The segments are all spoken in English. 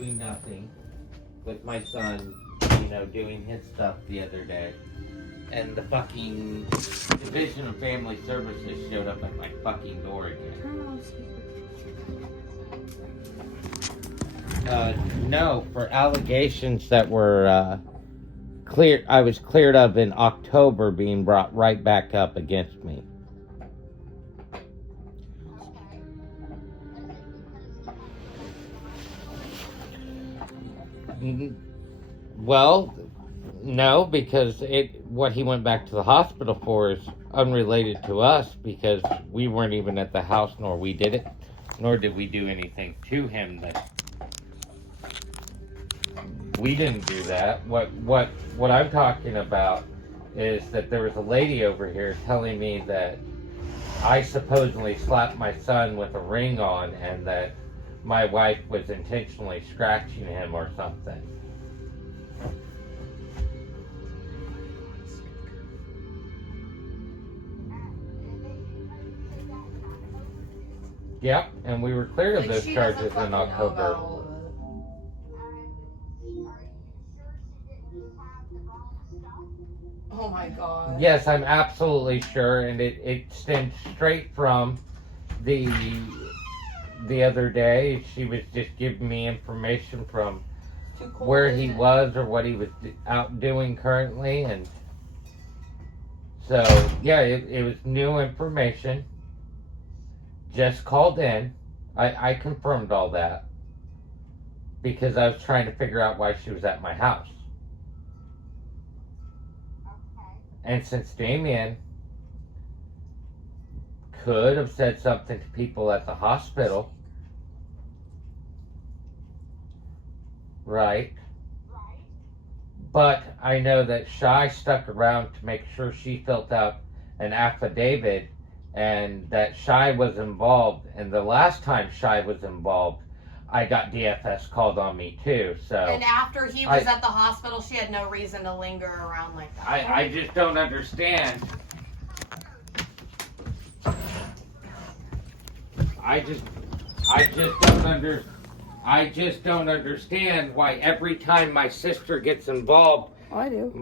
doing nothing with my son, doing his stuff the other day. And the fucking Division of Family Services showed up at my fucking door again. No, for allegations that were I was cleared of in October being brought right back up against me. Well, no, because what he went back to the hospital for is unrelated to us, because we weren't even at the house, nor did we do anything to him. That we didn't do that. What I'm talking about is that there was a lady over here telling me that I supposedly slapped my son with a ring on, and that my wife was intentionally scratching him or something. Yep, and we were cleared of those charges in October. Oh my God. Yes, I'm absolutely sure, and it stems straight from the other day. She was just giving me information from where he was or what he was out doing currently, and so yeah, it was new information. Just called in. I confirmed all that because I was trying to figure out why she was at my house. And since Damien could have said something to people at the hospital, right? But I know that Shy stuck around to make sure she filled out an affidavit, and that Shy was involved. And the last time Shy was involved, I got DFS called on me too. So. And after he was at the hospital, she had no reason to linger around like that. I just don't understand. I just don't understand why every time my sister gets involved, I do.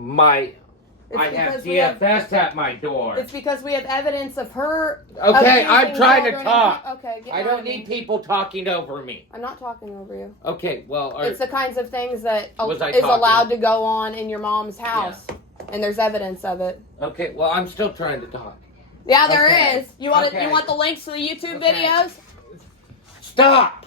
I have DFS at my door. It's because we have evidence of her. Okay, I'm trying to talk. Okay, I don't need people talking over me. I'm not talking over you. Okay, well, it's the kinds of things that is talking? allowed to go on in your mom's house, and there's evidence of it. Okay, well, I'm still trying to talk. Yeah, there is. You want you want the links to the YouTube videos? Stop!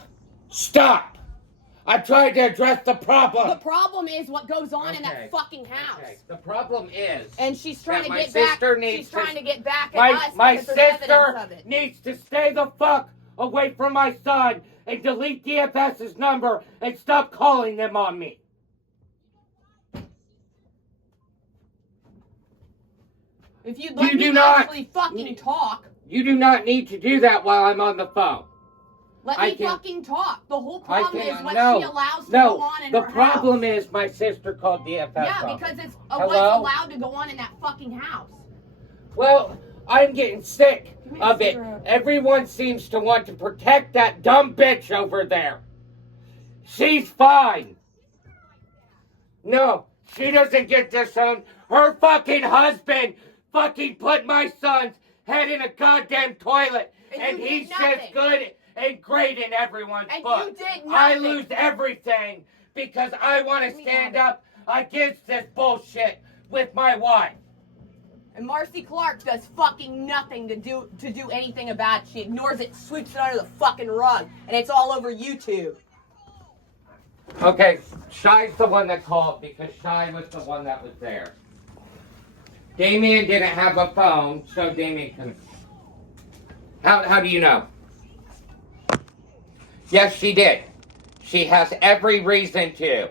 I'm trying to address the problem. The problem is what goes on in that fucking house. Okay. The problem is, and she's trying to get back. She's trying to get back at us. My sister needs to stay the fuck away from my son and delete DFS's number and stop calling them on me. If you'd let me actually fucking talk. You do not need to do that while I'm on the phone. Let me fucking talk. The whole problem is what she allows to go on in her house. The problem is my sister called DFS. Yeah, because it's what's allowed to go on in that fucking house. Well, I'm getting sick of it. Everyone seems to want to protect that dumb bitch over there. She's fine. No, she doesn't get disowned. Her fucking husband fucking put my son's head in a goddamn toilet. And he says good and great in everyone's book. You did nothing. I lose everything because I want to stand up against this bullshit with my wife. And Marcy Clark does fucking nothing to do anything about it. She ignores it, sweeps it under the fucking rug, and it's all over YouTube. Okay, Shy's the one that called because Shy was the one that was there. Damien didn't have a phone, so Damien couldn't. How do you know? Yes, she did. She has every reason to.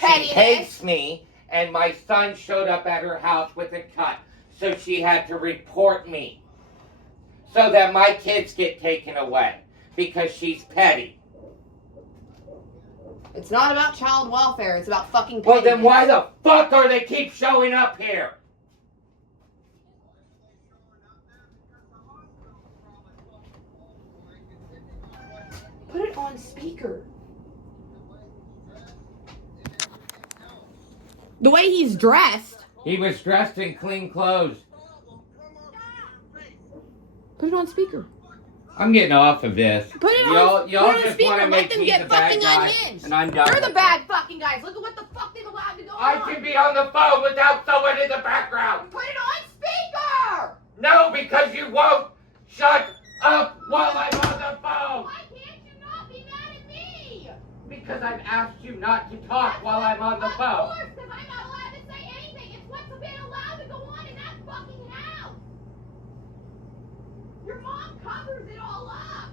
She hates me, and my son showed up at her house with a cut, so she had to report me. So that my kids get taken away, because she's petty. It's not about child welfare, it's about fucking petty. Well, then why the fuck are they keep showing up here? Put it on on speaker. The way he's dressed. He was dressed in clean clothes. Put it on speaker. I'm getting off of this. Put it y'all on just speaker. want to Let make them me get the bad fucking guy, unhinged. and I'm done. They're the with bad it. fucking guys. Look at what the fuck they've allowed to go I on. can be on the phone without someone in the background. Put it on speaker. No, because you won't shut up while I'm on the phone. Why can't you not be mad at me? Because I've asked you not to talk while I'm on the phone. Of course, because I'm not allowed to say anything. It's what's been allowed to go on in that fucking house. Your mom covers it all up.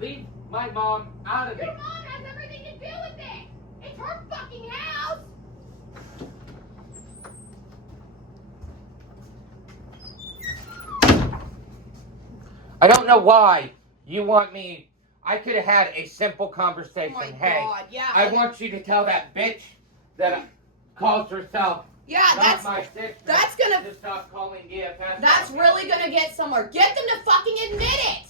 Leave my mom out of Your it. mom has everything to do with it. It's her fucking house. I don't know why you want me. I could have had a simple conversation. Oh my Hey, God, yeah. I want you to tell that bitch that calls herself Yeah, not my sister that's gonna- to stop calling DFS. That's really gonna get somewhere. Get them to fucking admit it.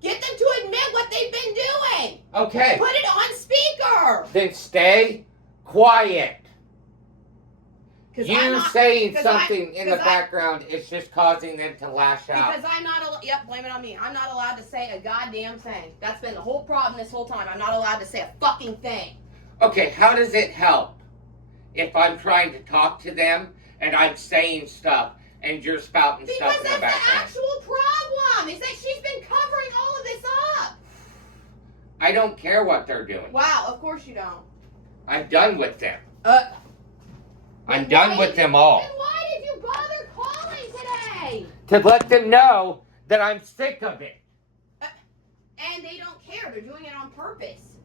Get them to admit what they've been doing. Okay. Put it on speaker. Then stay quiet. 'Cause You saying 'cause something in the 'cause background is just causing them to lash out. Because I'm not, yep, blame it on me. I'm not allowed to say a goddamn thing. That's been the whole problem this whole time. I'm not allowed to say a fucking thing. Okay, how does it help if I'm trying to talk to them and I'm saying stuff and you're spouting Because stuff in the that's the background? actual problem, is that she's been covering all of this up. I don't care what they're doing. Wow, of course you don't. I'm done with them. I'm Then done why with did them you- all. Then why did you bother calling today? To let them know that I'm sick of it. And they don't care. They're doing it on purpose.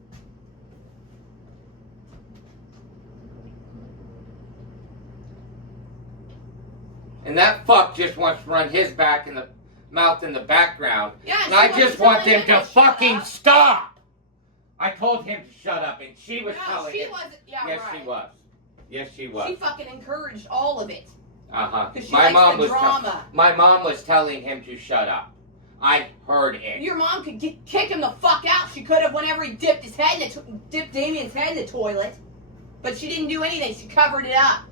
And that fuck just wants to run his back in the mouth in the background. Yeah, And she I wasn't just want telling them him to shut fucking up. stop. I told him to shut up, and she was No, telling she him. wasn't. Yeah, Yes, right. she was. Yes, she was. She fucking encouraged all of it. Uh-huh. Because she My likes mom the was drama. my mom was telling him to shut up. I heard it. Your mom could kick him the fuck out. She could have whenever he dipped his head in dipped Damien's head in the toilet. But she didn't do anything. She covered it up.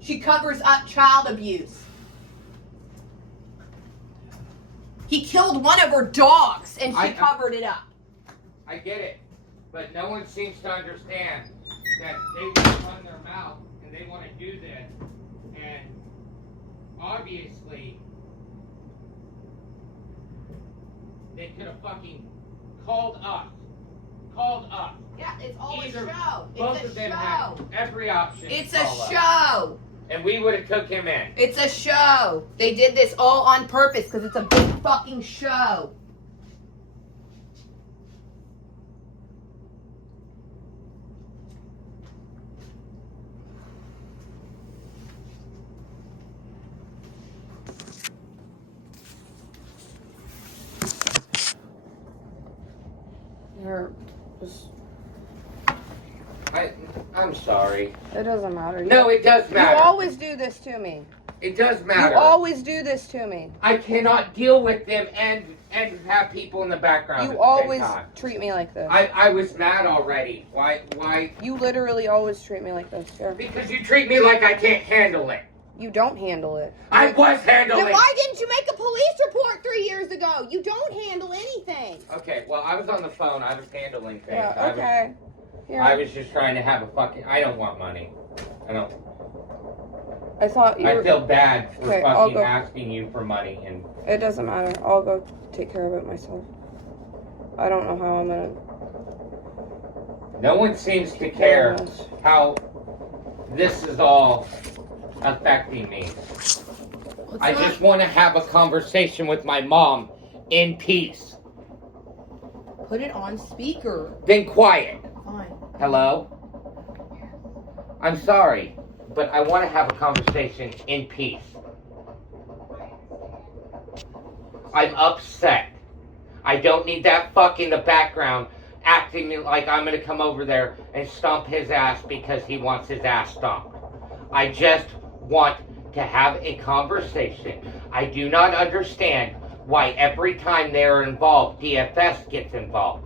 She covers up child abuse. He killed one of her dogs and she covered it up. I get it. But no one seems to understand that they want to run their mouth and they want to do this. And obviously, they could have fucking called us. Called us. Yeah, it's all Either a show. Both It's of a them show. had every option. to It's a call us. show. And we would have took him in. It's a show. They did this all on purpose because it's a big fucking show. I'm sorry. It doesn't matter. No, it does You matter. always do this to me. It does You matter. always do this to me. I cannot deal with them and have people in the background. at You the always same time. treat me like this. I was mad already. Why? You literally always treat me like this. Yeah. Because you treat me like I can't handle it. You don't handle it. I was handling. Then why didn't you make a police report 3 years ago? You don't handle anything. Okay, well I was on the phone. I was handling things. Yeah, okay. I was just trying to have a fucking. I don't want money. I don't. I thought you I were... feel bad for Okay, I'll fucking go. asking you for money and. It doesn't matter. I'll go take care of it myself. I don't know how I'm gonna... No one seems to care how this is all affecting me. I just want to have a conversation with my mom in peace. Put it on speaker. Then quiet. Fine. Hello? I'm sorry, but I want to have a conversation in peace. I'm upset. I don't need that fuck in the background acting like I'm going to come over there and stomp his ass because he wants his ass stomped. I just want to have a conversation. I do not understand why every time they are involved, DFS gets involved.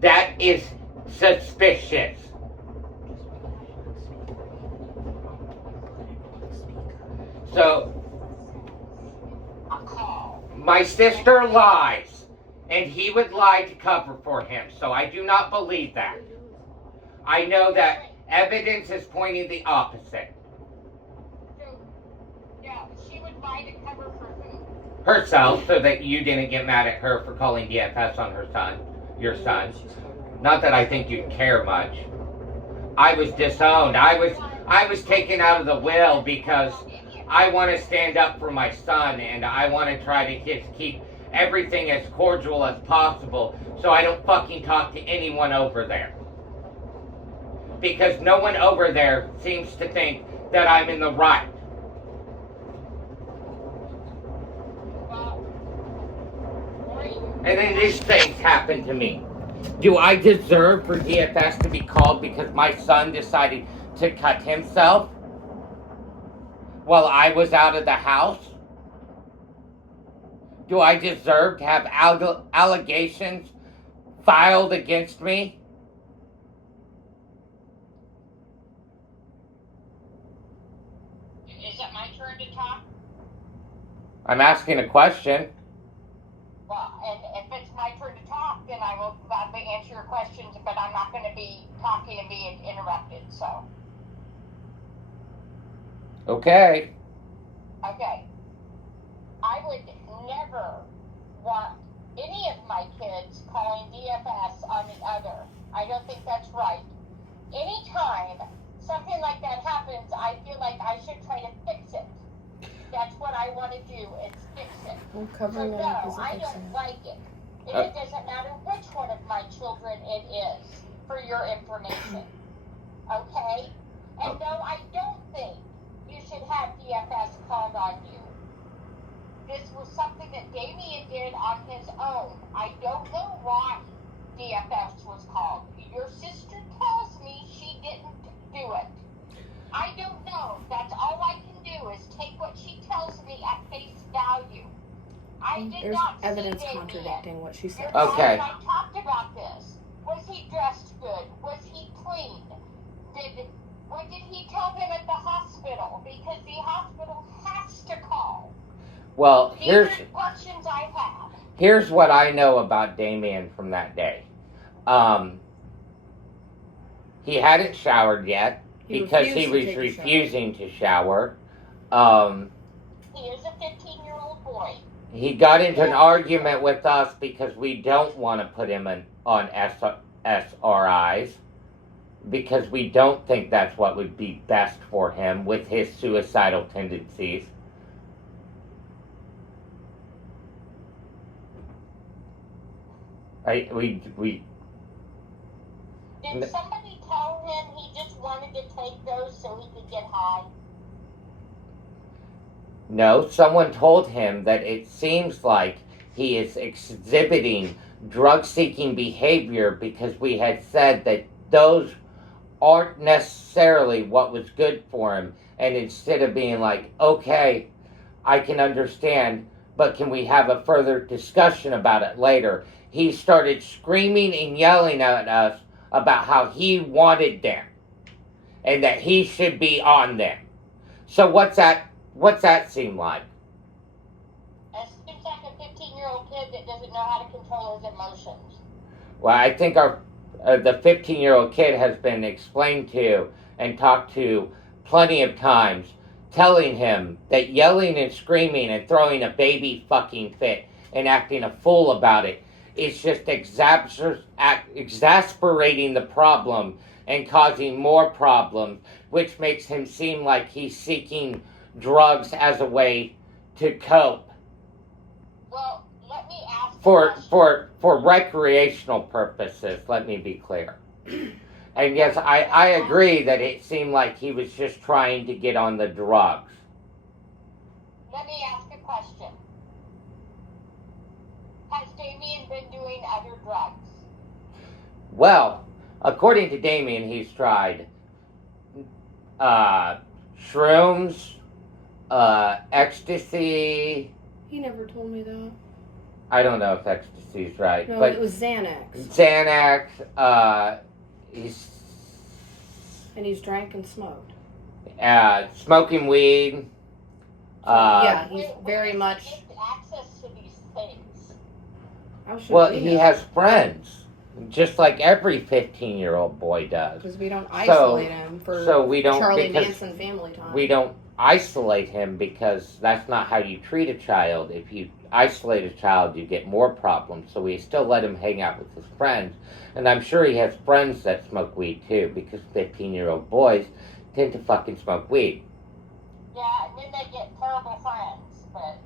That is suspicious. So, my sister lies, and he would lie to cover for him, so I do not believe that. I know that evidence is pointing the opposite. Yeah, she would lie to cover for who? Herself, so that you didn't get mad at her for calling DFS on her son, your son. Not that I think you'd care much. I was disowned. I was taken out of the will because I want to stand up for my son, and I want to try to just keep everything as cordial as possible so I don't fucking talk to anyone over there. Because no one over there seems to think that I'm in the right. And then these things happen to me. Do I deserve for DFS to be called because my son decided to cut himself while I was out of the house? Do I deserve to have allegations filed against me? Is it my turn to talk? I'm asking a question. Well, and if it's my turn to talk, then I will gladly answer your questions, but I'm not going to be talking and being interrupted, so. Okay. Okay. I would never want any of my kids calling DFS on the other. I don't think that's right. Anytime something like that happens, I feel like I should try to fix it. That's what I want to do, is fix it. We'll cover So that up no, as I a don't like it. And it doesn't matter which one of my children it is, for your information. Okay? And no, I don't think you should have DFS called on you. This was something that Damien did on his own. I don't know why DFS was called. Your sister tells me she didn't do it. I don't know. That's all I can do is take what she tells me at face value. I did There's not evidence see Damien. contradicting what she said. Your dad Okay. and I talked about this. Was he dressed good? Was he clean? What did he tell them at the hospital? Because the hospital has to call. Well, These are the questions I have. here's what I know about Damien from that day. He hadn't showered yet because he was refusing to shower. He is a 15-year-old boy. He got into an argument with us because we don't want to put him on SRIs because we don't think that's what would be best for him with his suicidal tendencies. We Did somebody tell him he just wanted to take those so he could get high? No, someone told him that it seems like he is exhibiting drug-seeking behavior because we had said that those aren't necessarily what was good for him. And instead of being like, okay, I can understand, but can we have a further discussion about it later? He started screaming and yelling at us about how he wanted them and that he should be on them. So what's that seem like? It seems like a 15-year-old kid that doesn't know how to control his emotions. Well, I think the 15-year-old kid has been explained to and talked to plenty of times, telling him that yelling and screaming and throwing a baby fucking fit and acting a fool about it is just exasperating the problem and causing more problems, which makes him seem like he's seeking drugs as a way to cope. Well, let me ask For recreational purposes, let me be clear. And yes, I agree that it seemed like he was just trying to get on the drugs. Let me ask a question. Has Damien been doing other drugs? Well, according to Damien, he's tried shrooms, ecstasy. He never told me that. I don't know if ecstasy's right, No, but it was Xanax. Xanax, He's drank and smoked. smoking weed. Yeah, he's very much. Get access to these things. How should Well, we he know? has friends, just like every 15-year-old boy does. Because we don't isolate him for So we don't Charlie because Manson family time. we don't isolate him because that's not how you treat a child. If you isolate a child, you get more problems. So we still let him hang out with his friends. And I'm sure he has friends that smoke weed too, because 15-year-old boys tend to fucking smoke weed. Yeah, and then they get terrible friends, but...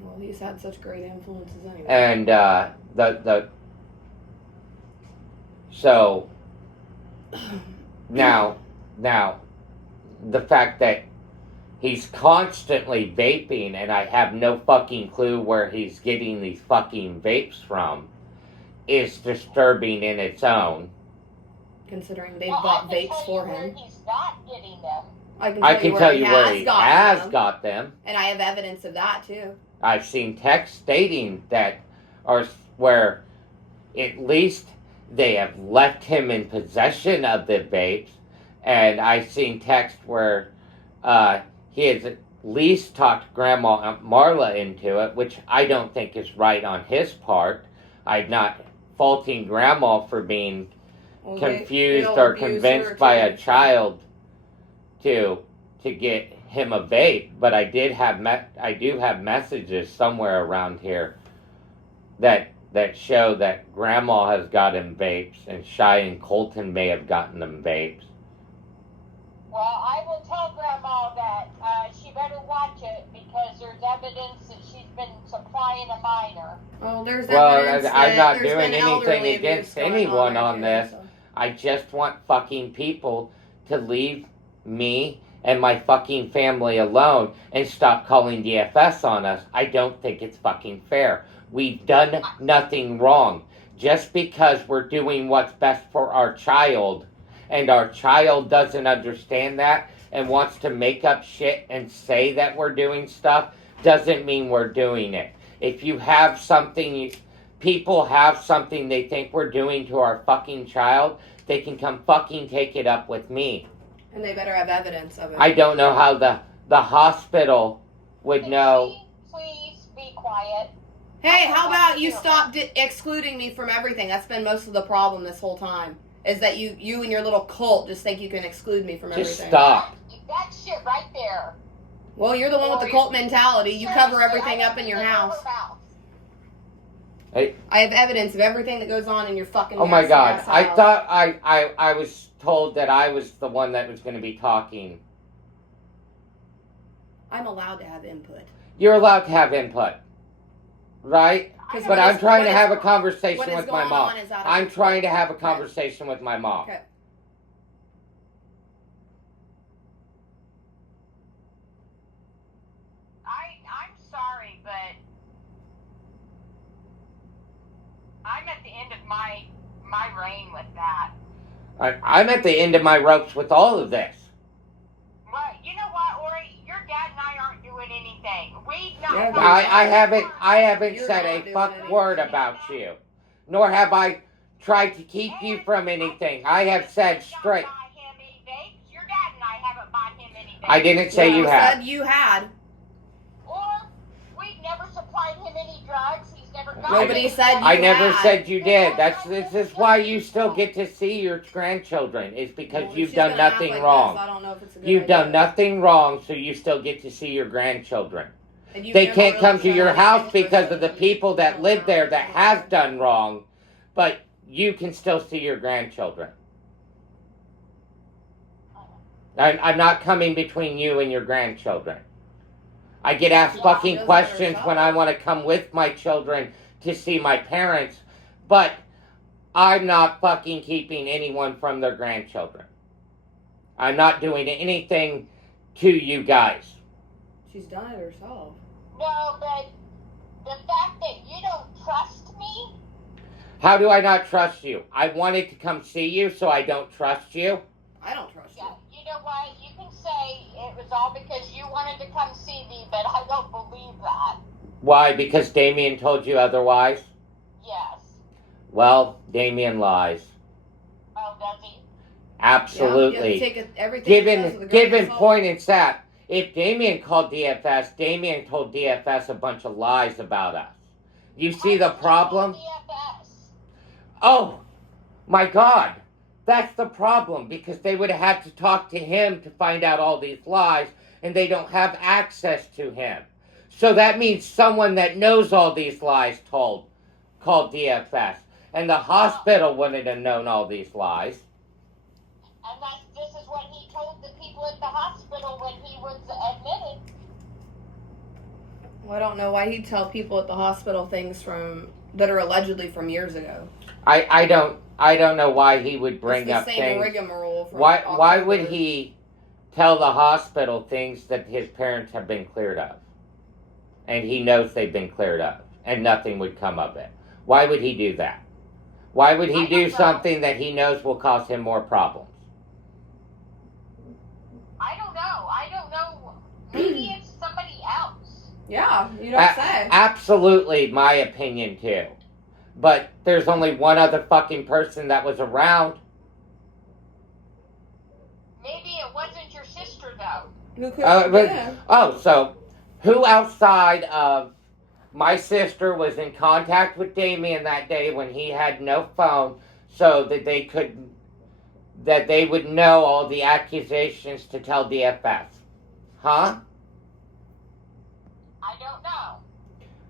Well, he's had such great influences anyway. And so now the fact that he's constantly vaping and I have no fucking clue where he's getting these fucking vapes from is disturbing in its own. Considering they've bought vapes for him. He's not getting them. I can tell you where he has got them. And I have evidence of that too. I've seen texts stating that, or where at least they have left him in possession of the vapes, and I've seen text where he has at least talked Grandma Marla into it, which I don't think is right on his part. I'm not faulting Grandma for being confused or convinced by a child to get him a vape, but I do have messages somewhere around here that show that Grandma has gotten vapes and Shy and Colton may have gotten them vapes. Well, I will tell Grandma that she better watch it because there's evidence that she's been supplying a minor. Oh, there's Well, evidence I'm not there's doing been anything elderly against abuse going anyone there, on too, this. so. I just want fucking people to leave me and my fucking family alone and stop calling DFS on us. I don't think it's fucking fair. We've done nothing wrong. Just because we're doing what's best for our child and our child doesn't understand that and wants to make up shit and say that we're doing stuff doesn't mean we're doing it. If you have something, people have something they think we're doing to our fucking child, they can come fucking take it up with me. And they better have evidence of it. I don't know how the hospital would know. Please be quiet. Hey, how about you stop excluding me from everything? That's been most of the problem this whole time. Is that you and your little cult just think you can exclude me from Just everything. stop. That shit right there. Well, you're the one with the cult mentality. You cover everything up in your house. Hey. I have evidence of everything that goes on in your fucking Oh my God! house. I thought I was told that I was the one that was going to be talking. I'm allowed to have input. You're allowed to have input, right? But I'm trying to have a what conversation is with my going mom. on is out of I'm control. trying to have a conversation with my mom. Okay. I'm sorry, but I'm at the end of my reign with that. I'm at the end of my ropes with all of this. Well, you know what, Ori? Your dad and I aren't doing anything. We've not. Yeah, I haven't You're said not a doing fuck anything. word about you, nor have I tried to keep you from anything. I have said straight. Your dad and I haven't bought him anything. I didn't say you had. said you had. Or we've never supplied him any drugs. He's never got. Nobody said you I never had. said you did. This is why you still get to see your grandchildren, is because Well, you've she's done gonna act nothing like wrong. this. I don't know if it's a good You've idea. done nothing wrong, so you still get to see your grandchildren. And you've They never can't really come to shown your any house interest because of the in people that you. live there that have done wrong, but you can still see your grandchildren. I'm not coming between you and your grandchildren. I get asked Well, fucking doesn't questions herself. when I want to come with my children to see my parents, but I'm not fucking keeping anyone from their grandchildren. I'm not doing anything to you guys. She's done it herself. No, but the fact that you don't trust me. How do I not trust you? I wanted to come see you, so I don't trust you. I don't trust you. Yeah, you know what? You can say it was all because you wanted to come see me, but I don't believe that. Why? Because Damien told you otherwise? Yes. Well, Damien lies. Oh, does he? Absolutely. Yeah, you have to take everything he says with a grain of Given salt. point in fact, if Damien called DFS, Damien told DFS a bunch of lies about us. You see the problem? DFS. Oh, my God. That's the problem, because they would have had to talk to him to find out all these lies, and they don't have access to him. So that means someone that knows all these lies called DFS. And the hospital wouldn't have known all these lies. And this is what he told the people at the hospital when he was admitted. Well, I don't know why he'd tell people at the hospital things that are allegedly from years ago. I don't know why he would bring up It's the same things. rigmarole. From Why would October. he tell the hospital things that his parents have been cleared of? And he knows they've been cleared of, and nothing would come of it. Why would he do that? Why would he do something that he knows will cause him more problems? I don't know. Maybe it's somebody else. Yeah, you don't say. Absolutely, my opinion too. But there's only one other fucking person that was around. Maybe it wasn't your sister, though. Who could have been? So who outside of my sister was in contact with Damien that day when he had no phone, so that they would know all the accusations to tell DFS? Huh? I don't know.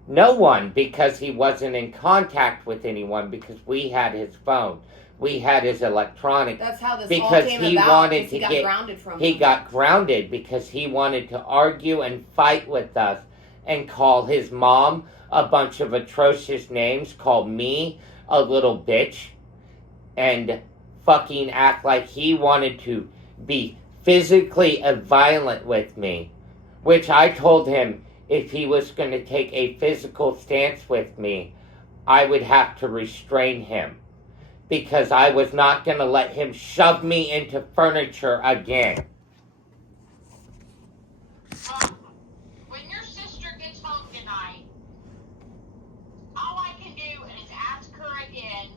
No one, because he wasn't in contact with anyone, because we had his phone. We had his electronic. That's how this all Because came he about. wanted Because he to got get- grounded from He them. got grounded because he wanted to argue and fight with us and call his mom a bunch of atrocious names, call me a little bitch, and fucking act like he wanted to be physically violent with me, which I told him if he was going to take a physical stance with me, I would have to restrain him, because I was not going to let him shove me into furniture again. When your sister gets home tonight, all I can do is ask her again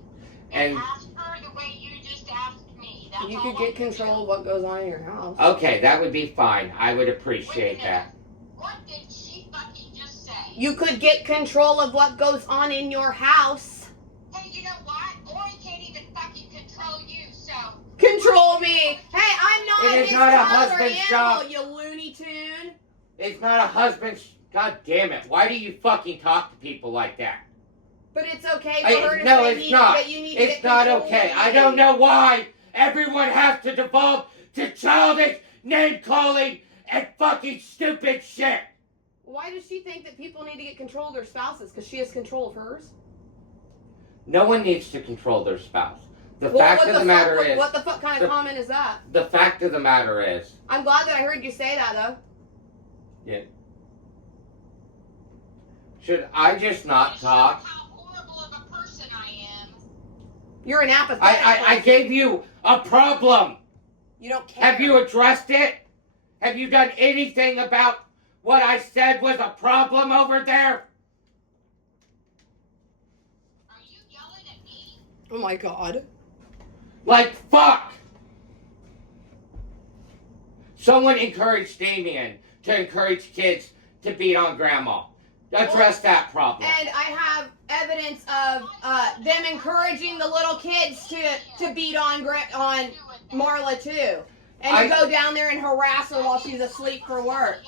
and ask her the way you just asked me. That's You all could I get can control do. of what goes on in your house. Okay, that would be fine. I would Wait appreciate a that. minute. What did she fucking just say? You could get control of what goes on in your house. Hey, you know what? Ori can't even fucking control you, so. Control me. Hey, I'm not It is his not a child or husband's animal, job. you Looney Tune. It's not a husband's... God damn it. Why do you fucking talk to people like that? But it's okay for her to No, say it's not. that you need to It's get not control okay. of I me. don't know why everyone has to devolve to childish name-calling and fucking stupid shit. Why does she think that people need to get control of their spouses? Because she has control of hers? No one needs to control their spouse. The Well, fact what of the the matter fuck, is... What the fuck kind of comment is that? The fact of the matter is... I'm glad that I heard you say that, though. Should I just not talk? How horrible of a person I am. You're an apathetic I person. gave you a problem. You don't care. Have you addressed it? Have you done anything about what I said was a problem over there? Are you yelling at me? Oh my god. Like, fuck! Someone encouraged Damien to encourage kids to beat on grandma. Address that problem. And I have evidence of them encouraging the little kids to beat on Marla too, and to go down there and harass her while she's asleep for work.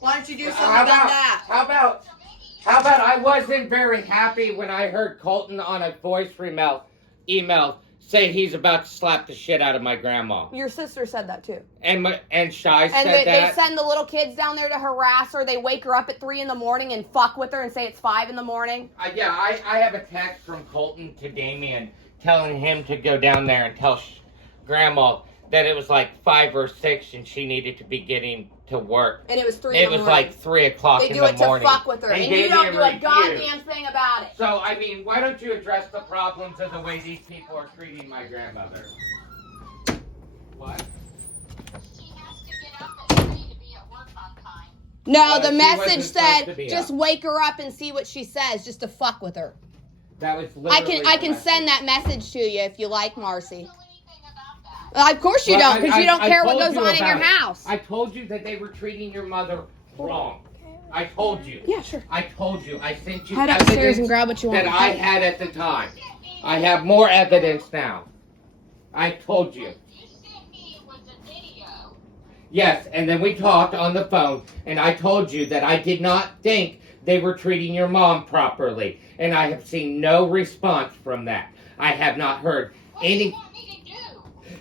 Why don't you do something about that? How about I wasn't very happy when I heard Colton on a voice email say he's about to slap the shit out of my grandma. Your sister said that too. And Shai said And they that. send the little kids down there to harass her. They wake her up at 3 a.m. and fuck with her and say it's 5 a.m. I have a text from Colton to Damien telling him to go down there and tell Grandma that it was like 5 or 6 and she needed to be getting to work. And it was 3 It was like 3 o'clock in the morning. They do it to fuck with her. And you don't do a refused. goddamn thing about it. So, I mean, why don't you address the problems of the way these people are treating my grandmother? What? She has to get up at 3 to be at work on time. No, the she message wasn't supposed to said be just up. wake her up and see what she says, just to fuck with her. That was I literally can the message. send that message to you if you like, Marcy. I don't know anything about that. Of course you Well, don't, because you don't I care what told goes you on in your about it. house. I told you that they were treating your mother wrong. I told you. Yeah, sure. I told you. I sent you Head upstairs evidence and grab what you want. that I had at the time. I have more evidence now. I told you. You sent me it was a video. Yes, and then we talked on the phone, and I told you that I did not think they were treating your mom properly, and I have seen no response from that. I have not heard What do any. you want me to do?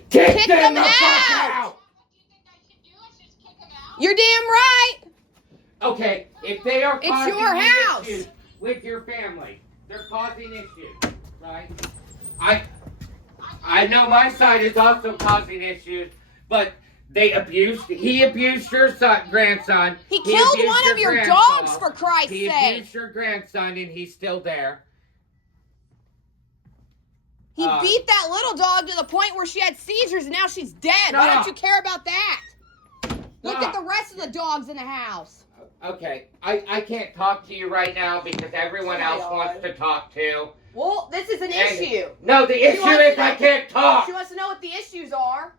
Kick them them the fuck out! out! What do you think I should do? Is just kick him out? You're damn right. Okay, if they are It's causing your you house. issues with your family, they're causing issues, right? I know my side is also causing issues, but he abused your grandson. He killed abused one of your grandson. dogs, for Christ's He sake. abused your grandson, and he's still there. He beat that little dog to the point where she had seizures and now she's dead. Why don't you care about that? Look at the rest of the dogs in the house. Okay, I can't talk to you right now because everyone else wants to talk too. Well, this is an issue. No, the issue wants is to I know- can't talk. She wants to know what the issues are.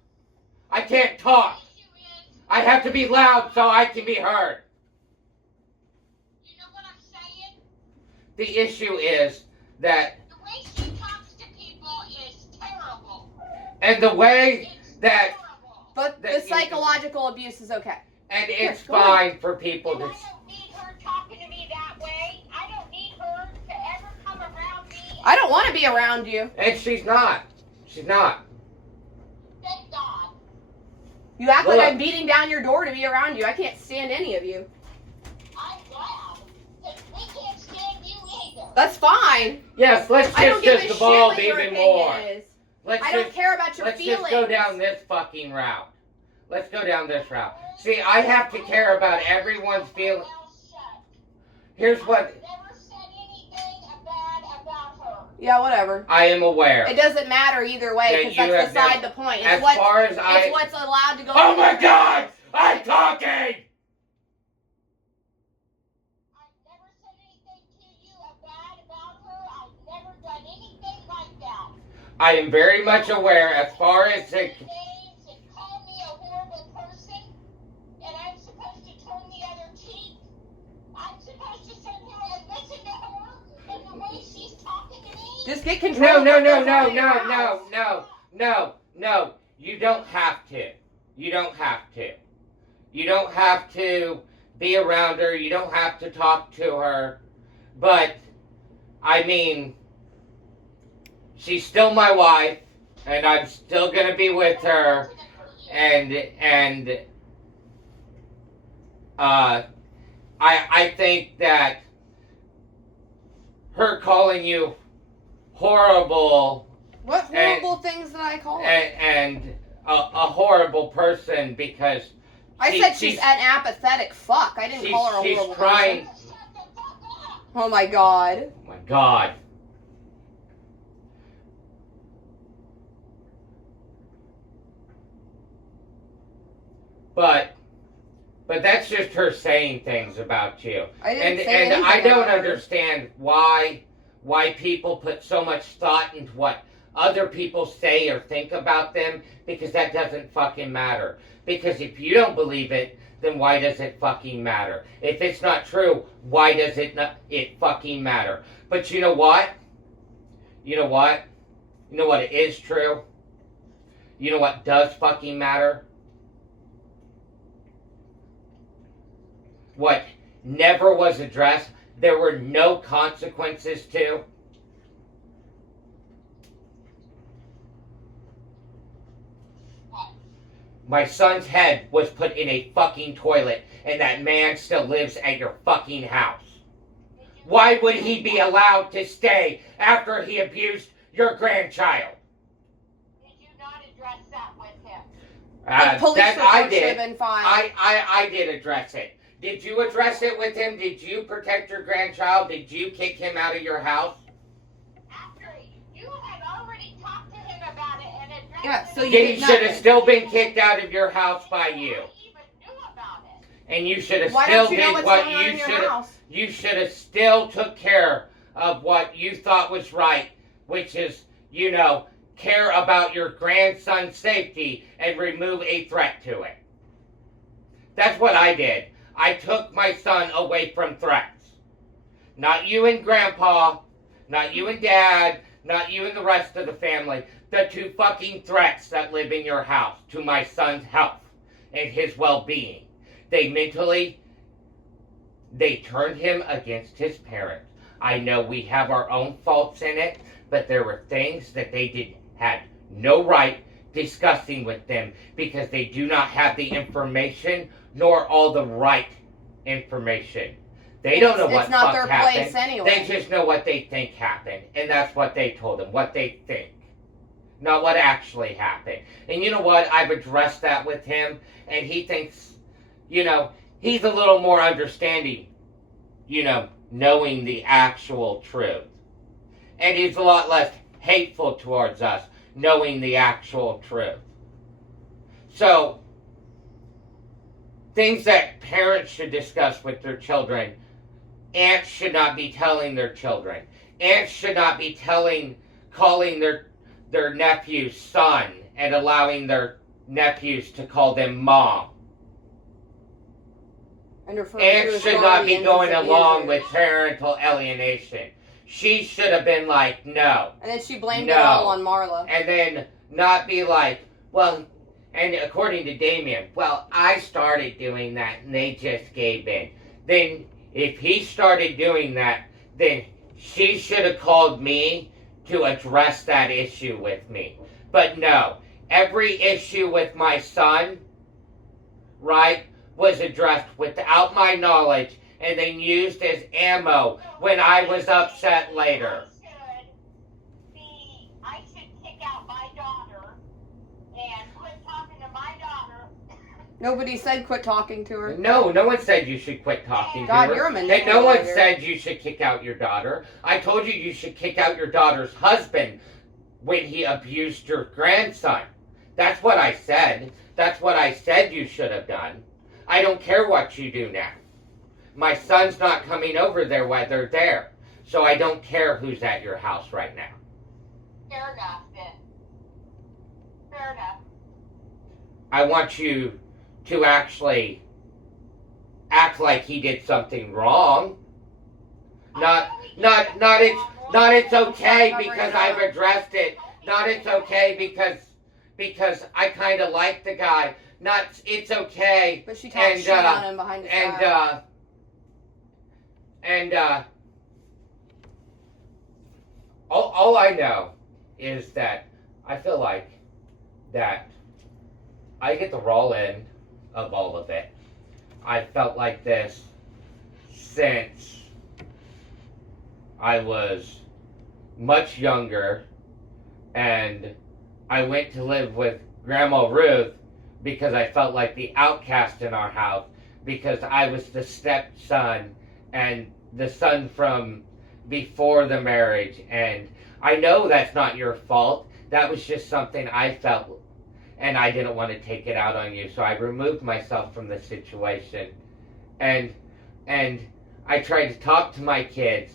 I can't talk. The issue is, I have to be loud so I can be heard. you know what I'm saying? The issue is that, The way she talks to people is terrible. and the way It's that, terrible. But That the you- psychological abuse is okay. and Here, it's go ahead. fine for people And to. I don't need her talking to me that way. I don't need her to ever come around me. I don't want to be around you. And she's not. She's not. Thank God. You act Look. like I'm beating down your door to be around you. I can't stand any of you. I'm glad. Because we can't stand you either. That's fine. Yes, let's I don't just give a shit devolve what your even opinion more. is. Let's I don't just, care about your let's feelings. just go down this fucking route. Let's go down this route. See, I have to care about everyone's feelings. Well, shut. Here's what I've never said anything bad about her. Yeah, whatever. I am aware. It doesn't matter either way That because you that's have beside never- the point. As far as It's what's allowed to go. Oh on my in the God! house. I'm talking! I've never said anything to you bad about her. I've never done anything like that. I am very much aware as far as the. Names and call me a horrible person, and I'm supposed to turn the other cheek. I'm supposed to sit here and listen to her and the way she's talking to me. Just get control. No, of no, what no, goes no, on in your no, house. no. You don't have to. You don't have to. You don't have to be around her. You don't have to talk to her. But, I mean, she's still my wife, and I'm still going to be with her. And I think that her calling you horrible What horrible things did I call her? and a horrible person because I said she's an apathetic fuck. I didn't call her a she's horrible trying. person. Oh my God. Oh my God. But that's just her saying things about you. I didn't And say anything I don't about her. understand why people put so much thought into what other people say or think about them, because that doesn't fucking matter. Because if you don't believe it, then why does it fucking matter? If it's not true, why does it fucking matter? But you know what? You know what? You know what is true? You know what does fucking matter? What never was addressed, there were no consequences to. My son's head was put in a fucking toilet, and that man still lives at your fucking house. Why would he be allowed to stay after he abused your grandchild? Did you not address that with him? The police That report I should have did. been filed. I did address it. Did you address it with him? Did you protect your grandchild? Did you kick him out of your house? After you had already talked to him about it and addressed Yeah, it. so you Then he did should have nothing. still been kicked out of your house by you. I even knew about it. And you should have Why still don't you know did what's what going on you in your should have. house? You should have still took care of what you thought was right, which is, care about your grandson's safety and remove a threat to it. That's what I did. I took my son away from threats. Not you and Grandpa, not you and Dad, not you and the rest of the family. The two fucking threats that live in your house to my son's health and his well-being. They turned him against his parents. I know we have our own faults in it, but there were things that they had no right discussing with them because they do not have the information nor all the right information. They don't know what It's not fuck their happened. place anyway. They just know what they think happened, and that's what they told them, what they think, not what actually happened. And you know what? I've addressed that with him, and he thinks, he's a little more understanding, knowing the actual truth. And he's a lot less hateful towards us, knowing the actual truth. So, things that parents should discuss with their children, aunts should not be telling their children. Aunts should not be calling their nephews son and allowing their nephews to call them mom. Aunts should not be going along with parental alienation. She should have been like, no. And then she blamed it all on Marla. And then not be like, well, and according to Damien, well, I started doing that and they just gave in. Then if he started doing that, then she should have called me to address that issue with me. But no, every issue with my son, right, was addressed without my knowledge and then used as ammo when I was upset later. I should kick out my daughter and quit talking to my daughter. Nobody said quit talking to her. No one said you should quit talking God, to her. you're a And manipulator. no one said you should kick out your daughter. I told you should kick out your daughter's husband when he abused your grandson. That's what I said. That's what I said you should have done. I don't care what you do now. My son's not coming over there while they're there. So I don't care who's at your house right now. Fair enough, then. Fair enough. I want you to actually act like he did something wrong. Not it's okay because I've addressed it. Not it's okay because I kind of like the guy. Not it's okay. But she talked shit on him behind his back. All I know is that I feel like that I get the raw end of all of it. I felt like this since I was much younger, and I went to live with Grandma Ruth because I felt like the outcast in our house because I was the stepson and the son from before the marriage. And I know that's not your fault. That was just something I felt, and I didn't want to take it out on you, so I removed myself from the situation. And I tried to talk to my kids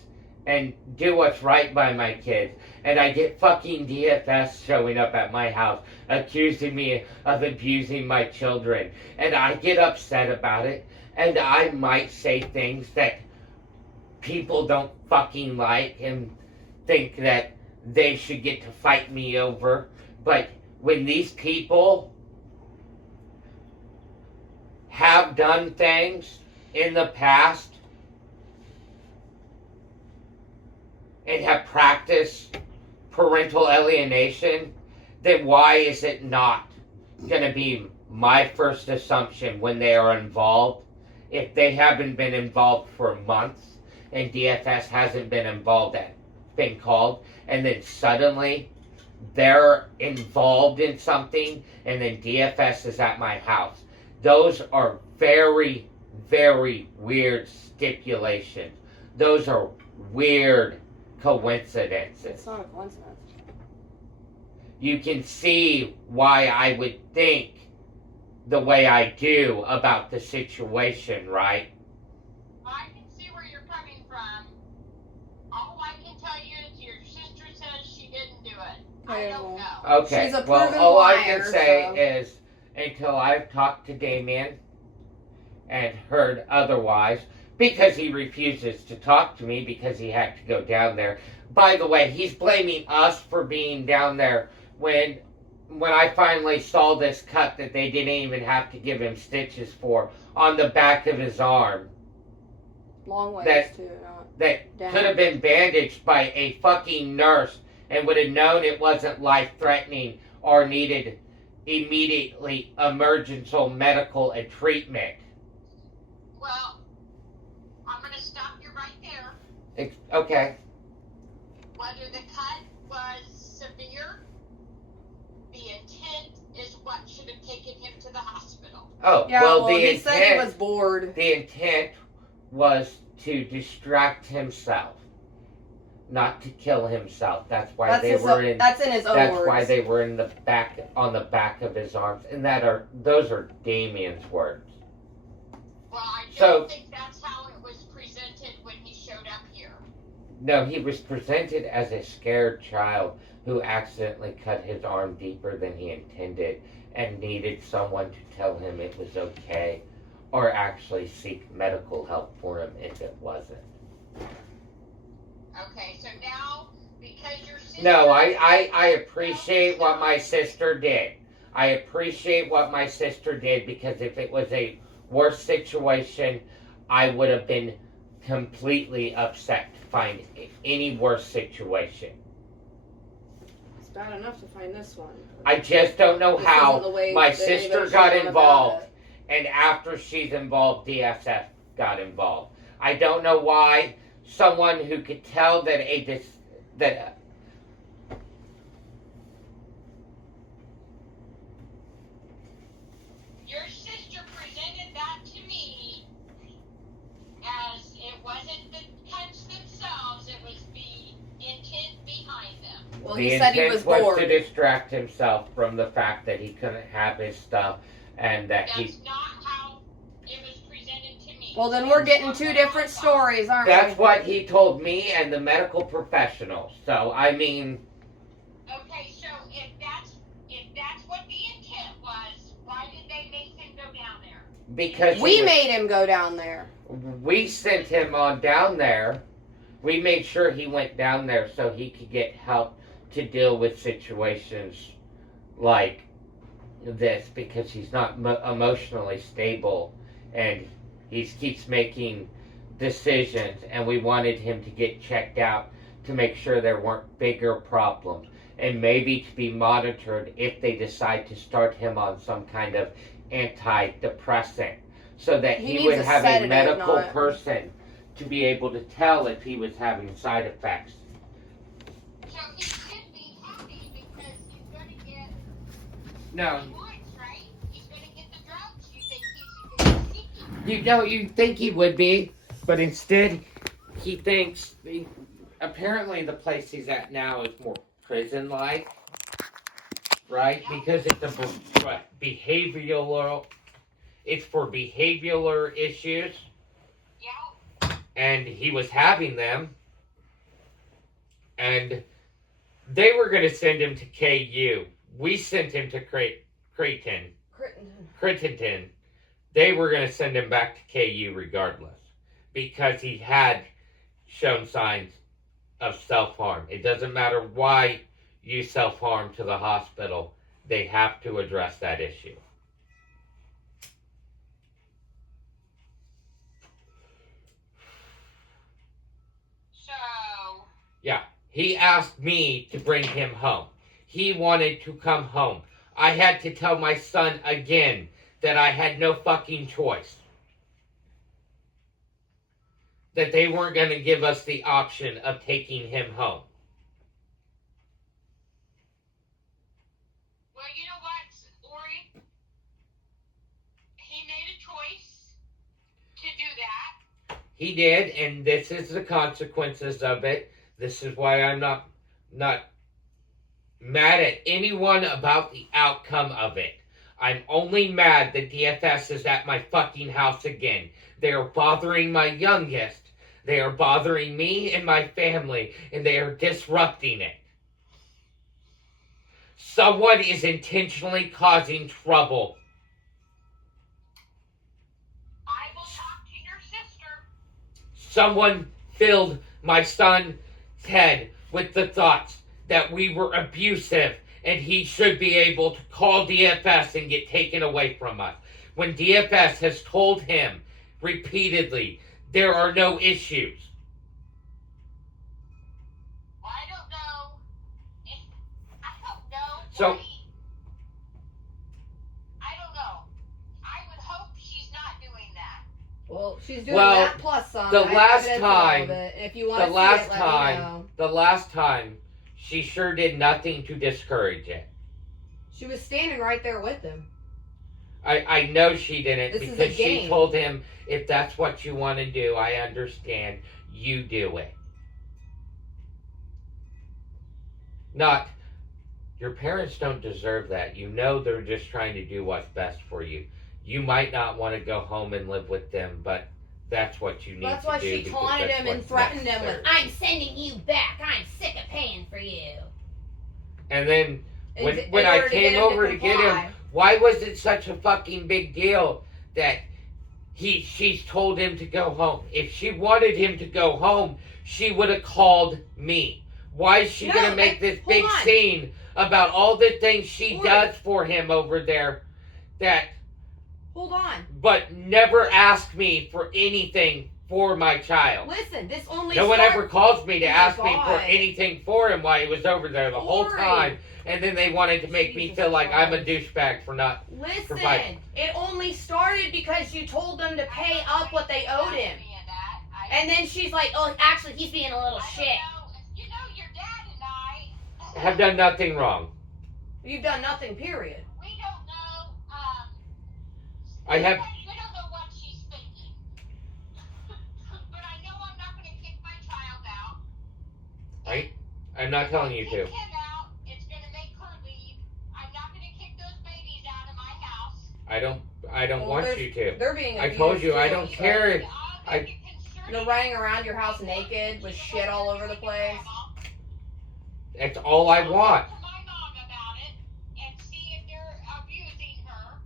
and do what's right by my kids. And I get fucking DFS showing up at my house, accusing me of abusing my children. And I get upset about it, and I might say things that people don't fucking like and think that they should get to fight me over. But when these people have done things in the past and have practiced parental alienation, then why is it not going to be my first assumption when they are involved? If they haven't been involved for months and DFS hasn't been called, and then suddenly they're involved in something, and then DFS is at my house. Those are very, very weird stipulations. Those are weird coincidences. It's not a coincidence. You can see why I would think the way I do about the situation, right? I can see where you're coming from. All I can tell you is your sister says she didn't do it. I don't know. Okay. She's a well, proven all I liar, can say so. is until I've talked to Damien and heard otherwise, because he refuses to talk to me because he had to go down there. By the way, he's blaming us for being down there when I finally saw this cut that they didn't even have to give him stitches for on the back of his arm. Long ways That- too, not That down. could have been bandaged by a fucking nurse and would have known it wasn't life-threatening or needed immediately emergency medical and treatment. Well, I'm going to stop you right there. Okay. Whether the cut was severe, the intent is what should have taken him to the hospital. Oh, Yeah, well, the he intent, said he was bored. the intent was to distract himself, not to kill himself. That's why That's they his were in. That's in his own That's words. why they were in the back, on the back of his arms, and those are Damien's words. Well, I don't So- think that's how it was presented when he showed up here. No, he was presented as a scared child who accidentally cut his arm deeper than he intended and needed someone to tell him it was okay, or actually seek medical help for him if it wasn't. Okay, so now, because your sister... No, I appreciate what my sister did. I appreciate what my sister did, because if it was a worse situation, I would have been completely upset to find any worse situation. It's bad enough to find this one. I just don't know This how isn't the way my that sister anybody got should have involved, about it. and after she's involved, DSF got involved. I don't know why someone who could tell that Your sister presented that to me as it wasn't the cuts themselves, it was the intent behind them. Well, the he said he intent was was bored. to distract himself from the fact that he couldn't have his stuff, and that That's not how it was presented to me. Well, then we're getting two different stories, aren't that's we? what he told me and the medical professionals. So I mean, Okay, so if that's what the intent was, why did they make him go down there? because We he was- made him go down there. we sent him on down there. We made sure he went down there so he could get help to deal with situations like this, because he's not emotionally stable and he keeps making decisions, and we wanted him to get checked out to make sure there weren't bigger problems, and maybe to be monitored if they decide to start him on some kind of antidepressant, so that He he needs would a have a sedative, medical not- person to be able to tell if he was having side effects. So he should be happy because he's going to get No, what he wants, right? He's going to get the drugs you think he's seeking. you think he would be, but instead he thinks apparently the place he's at now is more prison-like, right? Because it's behavioral. It's for behavioral issues, Yeah. and he was having them, and they were going to send him to KU. We sent him to Crittenton. They were going to send him back to KU regardless, because he had shown signs of self-harm. It doesn't matter why you self-harm to the hospital. They have to address that issue. So, He asked me to bring him home. He wanted to come home. I had to tell my son again that I had no fucking choice. That they weren't going to give us the option of taking him home. well, you know what, Ori? He made a choice to do that. He did, and this is the consequences of it. This is why I'm not mad at anyone about the outcome of it. I'm only mad that DFS is at my fucking house again. They are bothering my youngest. They are bothering me and my family, and they are disrupting it. Someone is intentionally causing trouble. I will talk to your sister. Someone filled my son's head with the thoughts that we were abusive and he should be able to call DFS and get taken away from us. When DFS has told him repeatedly there are no issues. I don't know. I don't know. So, I don't know. I would hope she's not doing that. Well, she's doing Well, that plus some. the I last evidence time- all of it. And if you want the to last see it, time- let me know. The last time, she sure did nothing to discourage it. She was standing right there with him. I know she didn't This is a because she game. told him, if that's what you want to do, I understand. You do it. Not, your parents don't deserve that. You know they're just trying to do what's best for you. You might not want to go home and live with them, but that's what you need That's to why do. she because taunted that's him and what's threatened him with, necessary. "I'm sending you back. I'm sick of paying for you." And then when In I order to came get him over to to get comply. him, why was it such a fucking big deal that she's told him to go home? If she wanted him to go home, she would have called me. Why is she No, gonna make this hold big on. scene about all the things she Hold does for him over there that Hold on. but never ask me for anything for my child? Listen, this only No one ever calls me to Oh my ask me for God. anything for him while he was over there the whole Corey. time. And then they wanted to make me Jesus feel like I'm a Christ. douchebag for not. Listen, Provide. it only started because you told them to pay up what they owed him. And then she's like, "Oh, actually, he's being a little shit." You know, your dad and I Have done nothing wrong. You've done nothing, period. We don't know. I have. We don't know what she's thinking. But I know I'm not going to kick my child out. I'm not telling you Kick to. him out. It's going to make her leave. I'm not going to kick those babies out of my house. I don't Well, want there's- you to. They're being I abused. told you, I too, don't so- care if- I'll I- make it concerning. They're running around your house naked with shit all over the place. That's all I want. Talk to my mom about it and see if they're abusing her.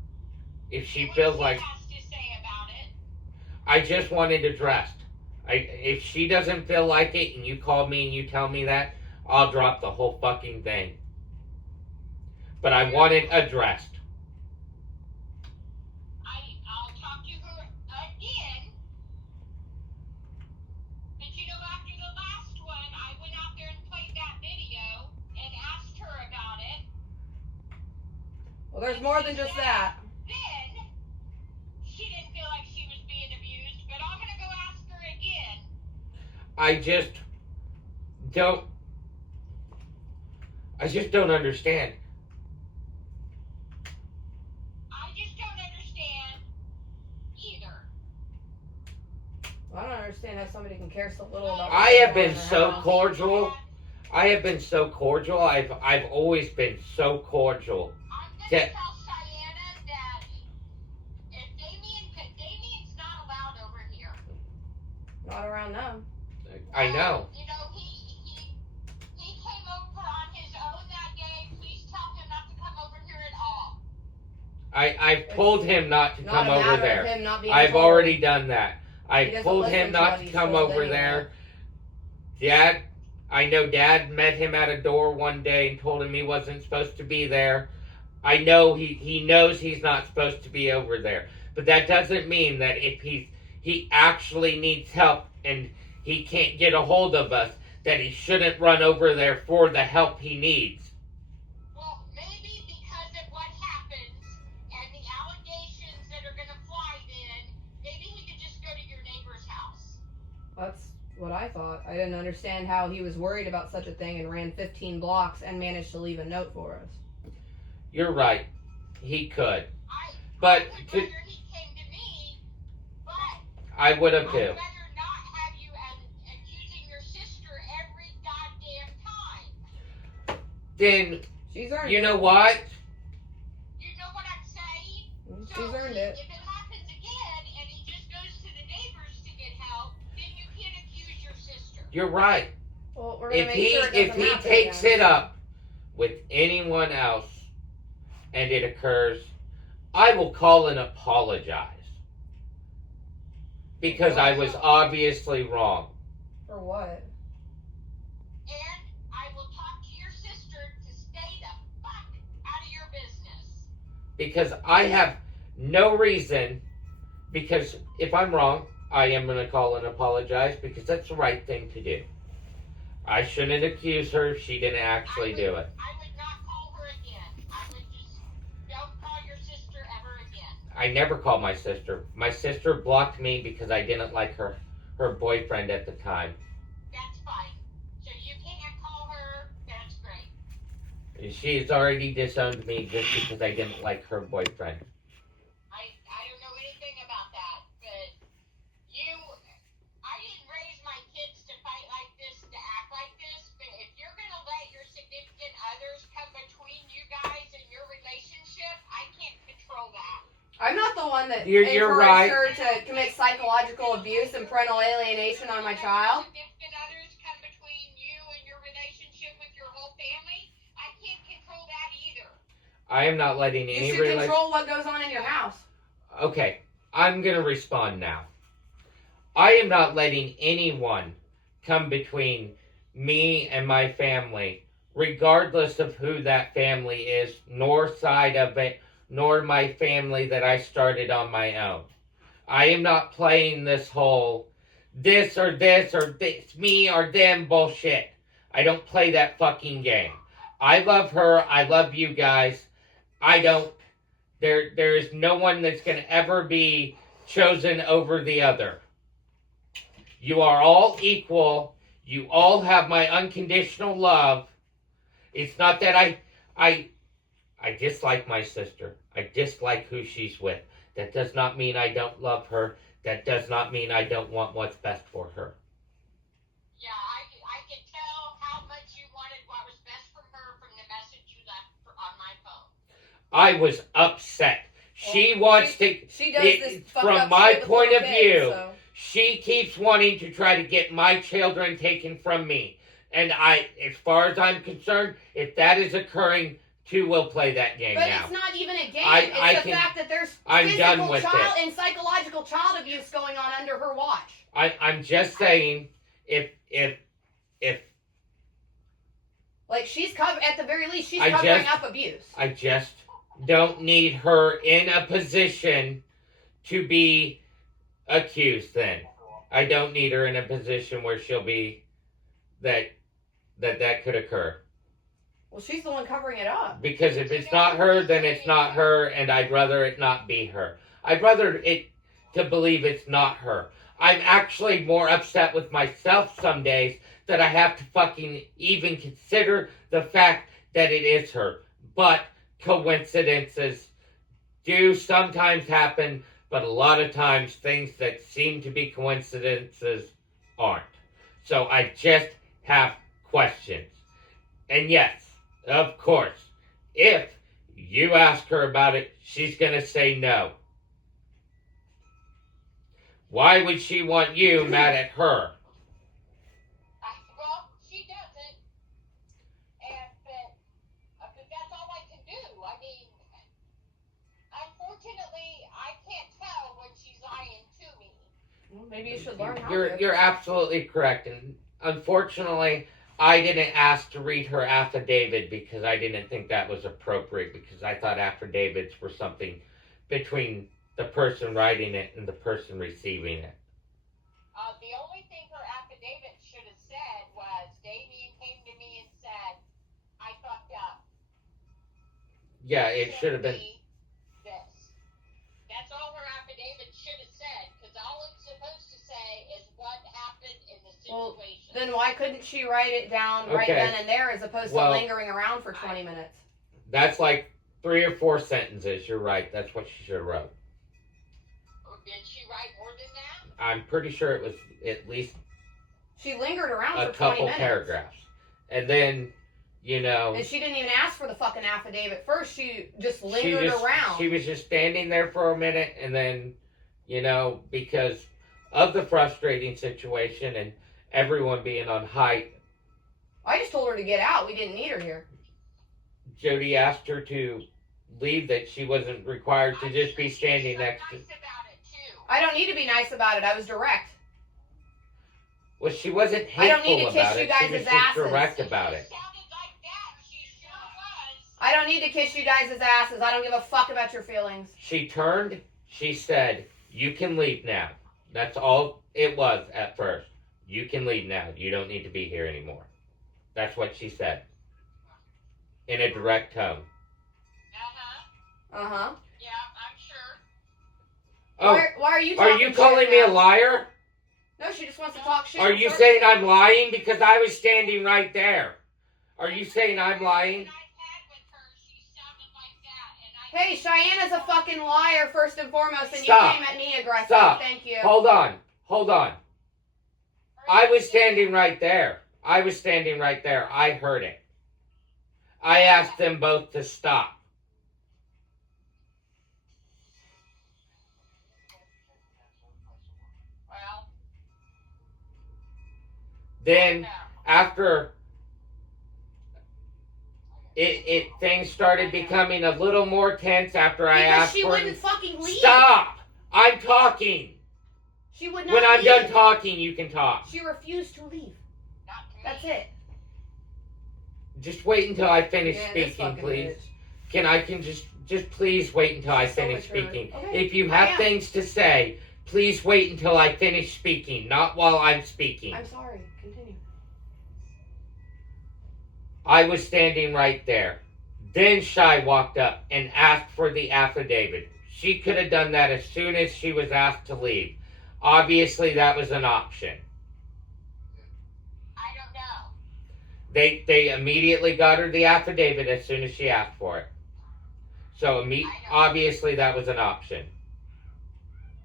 If she What feels like has to say about it. I just wanted addressed. If she doesn't feel like it and you call me and you tell me that, I'll drop the whole fucking thing. But I want it addressed. I'll talk to her again. But you know, after the last one, I went out there and played that video and asked her about it. Well, there's more than just that. Then she didn't feel like she was being abused, but I'm gonna go ask her again. I just don't understand. I just don't understand either. I don't understand how somebody can care so little about. I have what's been going on in so their house. cordial. I have been so cordial. I've always been so cordial. I'm gonna Yeah. tell Cheyenne that if Damien's not allowed over here. Not around them. I know. You know, he came over on his own that day. Please tell him not to come over here at all. I've told him not to Not come a over matter of there. him not being I've told. already done that. He I doesn't told listen him to not what to he's come told over anyway. there. Dad, I know Dad met him at a door one day and told him he wasn't supposed to be there. I know he knows he's not supposed to be over there. But that doesn't mean that if he actually needs help and he can't get a hold of us, that he shouldn't run over there for the help he needs. Well, maybe because of what happens and the allegations that are gonna fly then, maybe he could just go to your neighbor's house. That's what I thought. I didn't understand how he was worried about such a thing and ran 15 blocks and managed to leave a note for us. You're right. He could. I But would to- rather he came to me, but I would have I'd too. rather not have you accusing your sister every goddamn time. Then, She's earned you it. know what? You know what I'm saying? He's earned it. If it happens again and he just goes to the neighbors to get help, then you can't accuse your sister. You're right. Well, we're gonna If make sure it he doesn't happen takes again. it up with anyone else and it occurs, I will call and apologize. Because I was obviously wrong. For what? And I will talk to your sister to stay the fuck out of your business. Because I have no reason, because if I'm wrong, I am going to call and apologize because that's the right thing to do. I shouldn't accuse her if she didn't actually do it. I would not call her again. I would just, don't call your sister ever again. I never called my sister. My sister blocked me because I didn't like her boyfriend at the time. That's fine. So you can't call her. That's great. She's already disowned me just because I didn't like her boyfriend. I don't know anything about that, but I didn't raise my kids to fight like this, to act like this, but if you're going to let your significant others come between you guys and your relationship, I can't control that. I'm not the one that You're right. encouraged her to commit psychological abuse and parental alienation on my child. Significant others come between you and your relationship with your whole family. I can't control that either. I am not letting You any should control what goes on in your house. Okay, I'm going to respond now. I am not letting anyone come between me and my family, regardless of who that family is, nor side of it, nor my family that I started on my own. I am not playing this whole this or this, me or them bullshit. I don't play that fucking game. I love her. I love you guys. There is no one that's going to ever be chosen over the other. You are all equal. You all have my unconditional love. It's not that I dislike my sister. I dislike who she's with. That does not mean I don't love her. That does not mean I don't want what's best for her. Yeah, I can tell how much you wanted what was best for her from the message you left on my phone. I was upset. She wants to. She does this fucked from up my shit with point little of kids, view. so. She keeps wanting to try to get my children taken from me. And as far as I'm concerned, if that is occurring, two will play that game But now. it's not even a game. I It's the fact that there's I'm done physical with child it. and psychological child abuse going on under her watch. I'm just saying, if Like she's at the very least, she's I covering just- up abuse. I just don't need her in a position to be accused then. I don't need her in a position where she'll be that could occur. Well, she's the one covering it up. Because if it's not her, then it's not her, and I'd rather it not be her. I'd rather it to believe it's not her. I'm actually more upset with myself some days that I have to fucking even consider the fact that it is her. But coincidences do sometimes happen, but a lot of times things that seem to be coincidences aren't. So I just have questions. And yes, of course, if you ask her about it, she's going to say no. Why would she want you mad at her? Well, she doesn't. But that's all I can do. I mean, unfortunately, I can't tell when she's lying to me. Well, maybe you should learn how to. You're absolutely correct. And unfortunately, I didn't ask to read her affidavit because I didn't think that was appropriate, because I thought affidavits were something between the person writing it and the person receiving it. The only thing her affidavit should have said was, Damien came to me and said, I fucked up. Yeah, it should have been. This. That's all her affidavit should have said, because all it's supposed to say is what happened in the Well, situation. then why couldn't she write it down right Okay. then and there as opposed Well, to lingering around for 20 minutes? That's like 3 or 4 sentences. You're right. That's what she should have wrote. Did she write more than that? I'm pretty sure it was at least She lingered around a for 20 couple minutes. paragraphs. And then you know. And she didn't even ask for the fucking affidavit first. She just lingered around. She was just standing there for a minute, and then, you know, because of the frustrating situation and everyone being on height, I just told her to get out. We didn't need her here. Jody asked her to leave, that she wasn't required to just be standing next to. I don't need to be nice about it. I was direct. Well, she wasn't hateful I don't need to kiss about you it. guys' She was just asses. direct about it. I don't need to kiss you guys' asses. I don't give a fuck about your feelings. She turned, she said, "You can leave now." That's all it was at first. "You can leave now. You don't need to be here anymore." That's what she said. In a direct tone. Uh-huh. Yeah, I'm sure. Oh, Why are you are talking you shit calling me a now? liar? No, she just wants to talk shit. Are you saying I'm lying? Because I was standing right there. Are you saying I'm lying? Hey, Cheyenne's a fucking liar first and foremost, and Stop. you came at me aggressive. Stop. Thank you. Hold on. I was standing right there. I heard it. I asked them both to stop. Well, Then after things started becoming a little more tense after I Because asked she for wouldn't fucking leave. Stop! I'm talking. She would not When I'm leave. done talking, you can talk. She refused to leave. not to me. That's it. Just wait until I finish Yeah, this speaking, fucking please. bitch. Just please wait until I She's so finish mature. speaking. Okay, If you I have am. things to say, please wait until I finish speaking, not while I'm speaking. I'm sorry. Continue. I was standing right there. Then Shy walked up and asked for the affidavit. She could have done that as soon as she was asked to leave. Obviously, that was an option. I don't know. They immediately got her the affidavit as soon as she asked for it. So obviously, that was an option.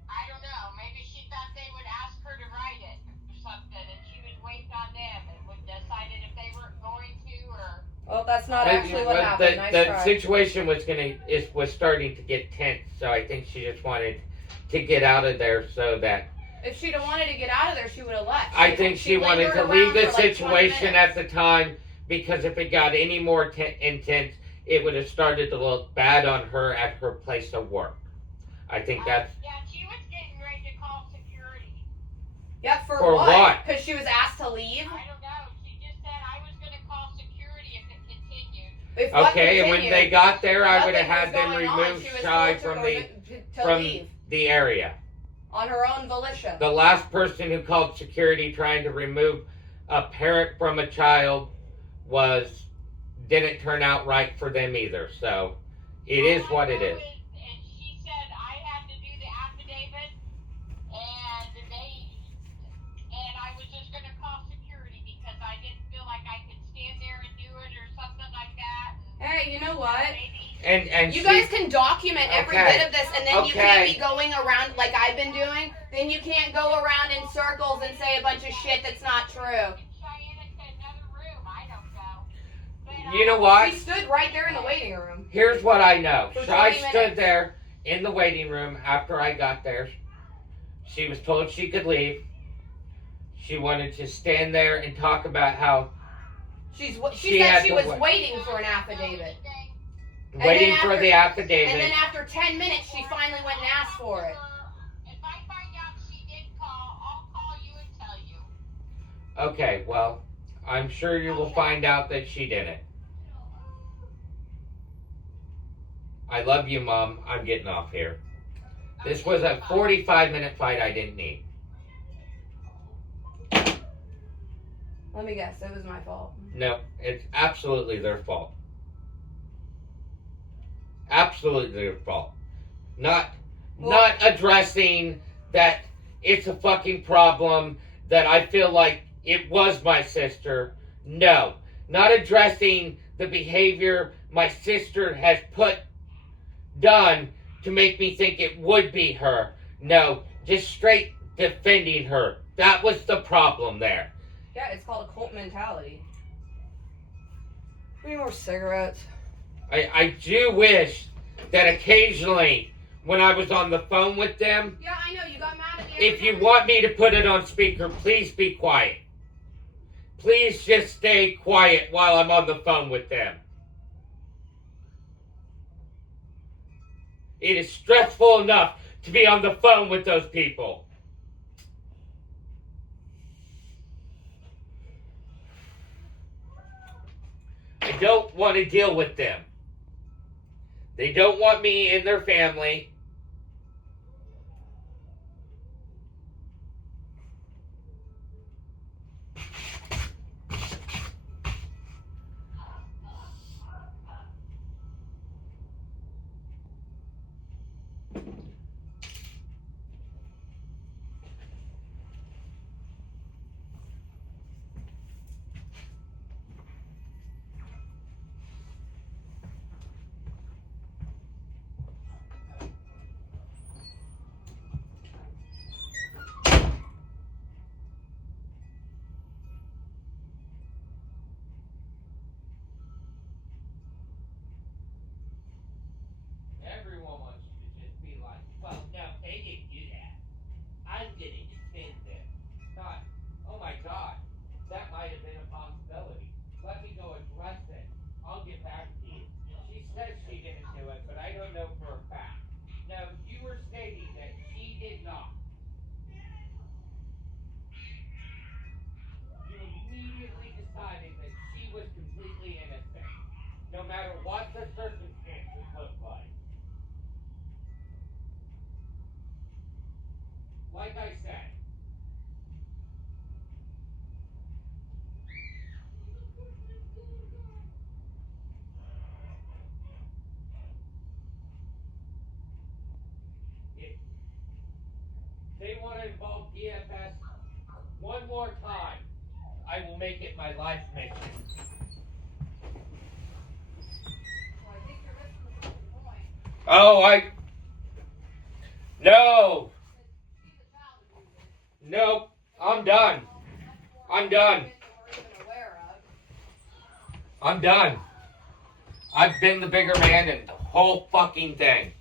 I don't know. Maybe she thought they would ask her to write it or something, and she was waiting on them and would decided if they were going to or. Well, that's not But- actually what but happened. Nice the try. situation was starting to get tense, so I think she just wanted to get out of there so that If she'd have wanted to get out of there, she would have left. I think she wanted lingered to around leave the for like 20 situation minutes. at the time, because if it got any more intense, it would have started to look bad on her at her place of work. I think that's Yeah, she was getting ready to call security. Yep, for For what? Because she was asked to leave. I don't know. She just said I was going to call security if it continued. If what okay. And when continued, they got there, I would have nothing had was them going on. remove She was Shy told from to from leave the area. on her own volition. The last person who called security trying to remove a parent from a child didn't turn out right for them either. So it is what it is. And she said I had to do the affidavit, and I was just going to call security because I didn't feel like I could stand there and do it or something like that. Hey, you know what? And You she, guys can document every Okay. bit of this, and then you can't Okay. be going around like I've been doing. Then you can't go around in circles and say a bunch of shit that's not true. Cheyenne said another room. I don't know. But, You know what? She stood right there in the waiting room. Here's what I know. For Shy 20 stood minutes. there in the waiting room after I got there. She was told she could leave. She wanted to stand there and talk about how She She said had she to was wait. waiting for an affidavit. And waiting then for after- the affidavit. And then after 10 minutes, she finally went and asked for it. If I find out she did call, I'll call you and tell you. Okay, well, I'm sure you will find out that she didn't. I love you, Mom. I'm getting off here. This was a 45-minute fight I didn't need. Let me guess, it was my fault. No, it's absolutely their fault. Absolutely their fault. Not addressing that it's a fucking problem, that I feel like it was my sister. No. Not addressing the behavior my sister has done to make me think it would be her. No. Just straight defending her. That was the problem there. Yeah, it's called a cult mentality. Any more cigarettes? I do wish that occasionally, when I was on the phone with them, Yeah, I know. You got mad at me. if you want me to put it on speaker, please be quiet. Please just stay quiet while I'm on the phone with them. It is stressful enough to be on the phone with those people. I don't want to deal with them. They don't want me in their family. Everyone wants you to just be like, well, no, they didn't do that. I'm going to defend them. God, oh my God, that might have been a possibility. Let me go address it. I'll get back to you. She says she didn't do it, but I don't know for a fact. No, you were stating that she did not. You immediately decided that she was completely innocent, no matter what the circumstances looked like. Like I said, if they want to involve DFS one more time, I will make it my life mission. Well, I think you're missing the fucking point. Oh, no, She's a child abuser. nope, I'm done. I'm done. I'm done. I've been the bigger man in the whole fucking thing.